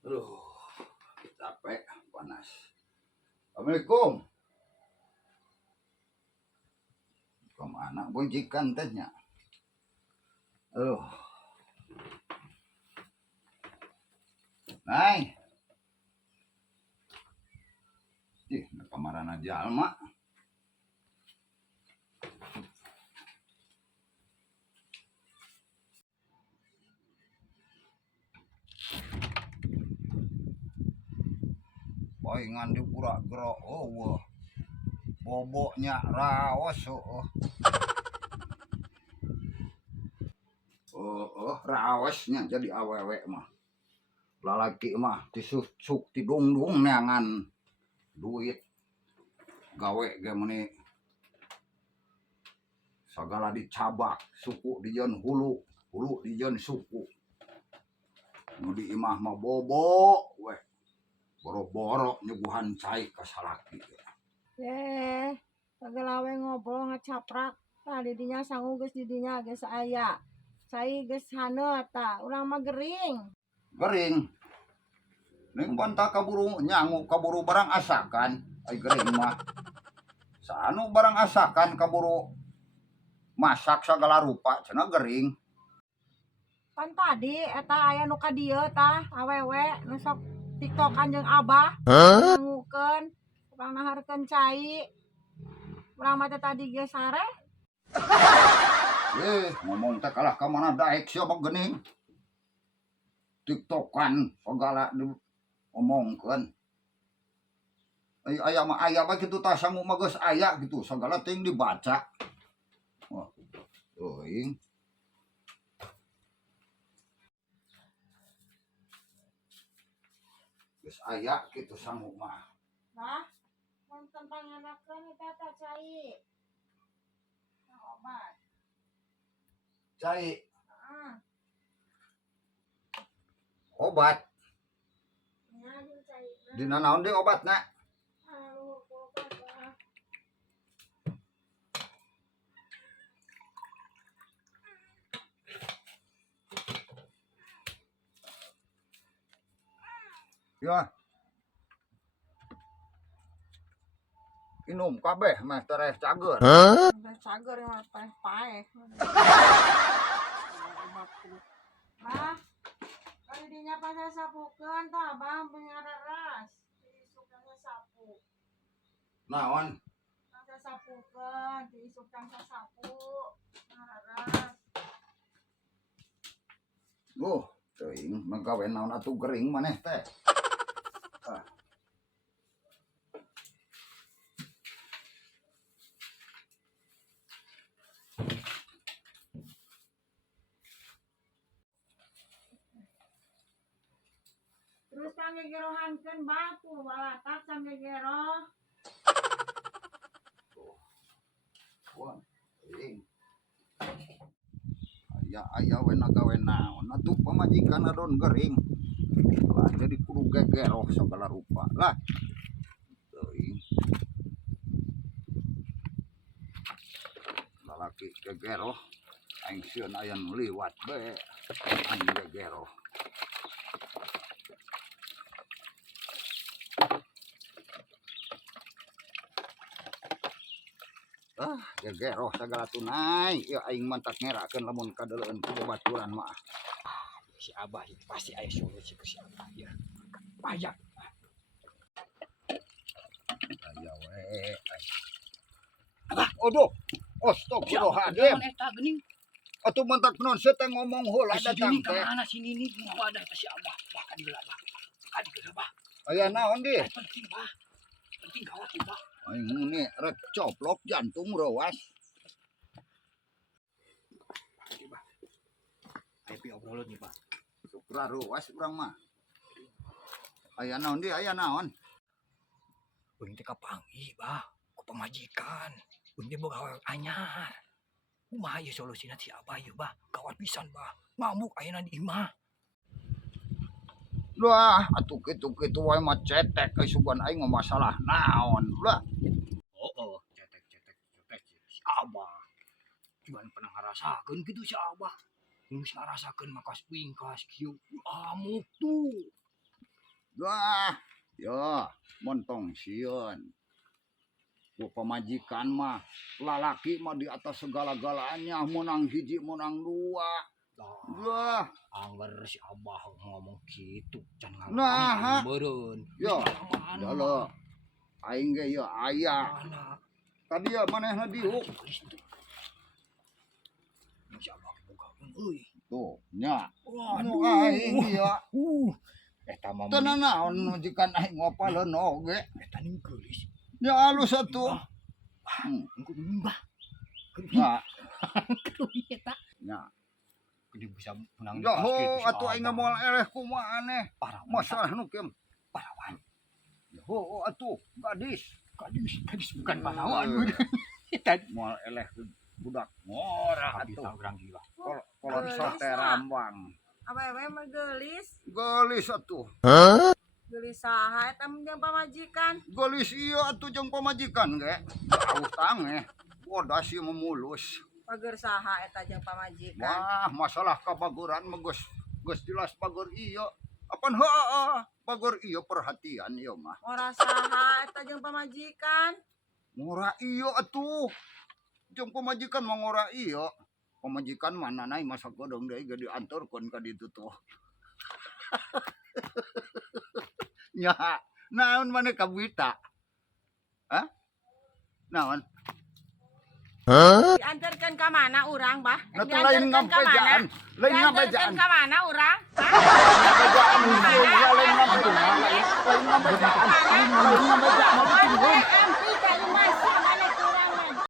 Aduh, capek, panas. Assalamualaikum. Kemana bunyikan tehnya? Aduh, Nay. Ih, kamaran aja Alma. Palingan di pura gero, wah. Boboknya rawas, rawasnya jadi awewe mah. Lalaki mah disusuk tidung-dung neangan duit gawe gemeni segala dicabak suku dijen hulu dijen suku nu di imah mah bobo we boro-boro nyuguhan cai ka salaki segala ngobrol ngecaprak tadi dinya sanggup geus didinya geus aya cai geus haneut tah urang mah gering ning banta kaburu nyangu kaburu barang asakan ai gering mah saanu barang asakan kaburu masak segala rupa cenah gering kan tadi eta aya nu ka dieu tah awewe nu sok tiktokan jeung abah ngangukeun urang naharkeun cai urang mah tadi ge sare ngomong teh kalah ka mana daek sia mah geuning tiktokan segala diomongkeun aya mah aya bae kitu tah sangu mah geus aya gitu segala ting dibaca wah teuing geus aya kitu sangu mah nah mun pangganakeun eta teh cai obat cai obat dina naon deui obatna ya inum kabeh mah tereh cager cager mah paeh bah kali dinya pas sapukeun tah abang pengareras diisuk kana sapu naon pas sapukeun diisuk kana sapu pengareras teuing magawe naon atuh gering maneh teh terus kami gerohankeun batu balatak sampai geroh wah teuing aya we nagawe naon atuh pamajikan adon gering lah jadi kudu gegeroh segala rupa lah teuing lalaki gegeroh aing sieun aya nu liwat bae aing gegeroh gegeroh sagala tunai ya aing mantak ngerakeun lamun kadeuleun ku babaturan mah si Abah ini pasti aya solusi ke si Abah ya. Pajak. Aya we. Aduh. Astagfirullahaladzim. Eta geuning. Atuh mantak naon saya teh ngomong heula Si datang Dini teh. kemana si Nini mau ada si Abah. Bah ka dieu Abah. Ka dieu Abah. Aya naon di? Penting Bah. Penting gawat Bah. Aing muni rek coplok jantung rewas. Ayo pi obrolkeun nih Bah. Supra rewas urang mah. Aya naon di? Aya naon? Beung teh kapanggih Bah. Ku pamajikan. Beung teh boga anyar. Kumaha ieu solusina si Abah ieu Bah? Gawat pisan Bah. Ngamuk ayeuna di imah. Lah, atuh kitu-kitu wae mah cetek sugan aing mah masalah naon. Lah. Cetek si Abah. Cuman pernah ngarasakeun kitu si Abah. Geus ngarasakeun makas wingkas kieu amuk tuh. Wah, ya, montong sieun. Ku pamajikan mah lalaki mah di atas segala-galanya, menang hiji menang dua. Wah, Angger si Abah ngomong gitu can Nah, beureun. yo, dalo. Aing ge ya aya. Tadi ya manehna diuk. Insya Allah bukakeun euy. Tuh, nya. Nu Waduh. aing ya. Eta mah Teu naon jikan aing ngopaleun oge. eta ning geulis. Ya alus atuh. Engko mbah. Nah, Geulis eta. nya. Gede bisa menang di Jaho basket si atuh aing Abah. moal eleh kumaha aneh. Parawan. Masalah nu kieu. Parawan. Jaho atuh gadis. Gadis bukan pahlawan. Eta Moal eleh budak ngora habis atuh. urang gila. Kolon Gelis, sate Mak. rambang. Awewe mah gelis. Gelis atuh. Gelis saha eta jeung pamajikan. Gelis ieu atuh jeung pamajikan ge. Jauh tangeh. Bodas ieu memulus. Pager saha eta jeung pamajikan. Wah, masalah kabaguran mah geus jelas pagur ieu. Apan heueuh, pagur ieu perhatian ieu mah. Ora saha eta jeung pamajikan. Ngora ieu atuh. Jeung pamajikan mah ngora ieu. Pamajikan mana naik masa godong deui ge dianturkeun ka ditu tuh. Nya, naon maneh kabuita? Hah? Naon? Diantarkeun ka mana urang, Bah? Nah, tuh lain ngampejaan. Lain ngampejaan. Diantarkeun ka mana urang? Hah? Ngampejaan ieu ya lain ngampejaan. Lain ngampejaan. Lain ngampejaan.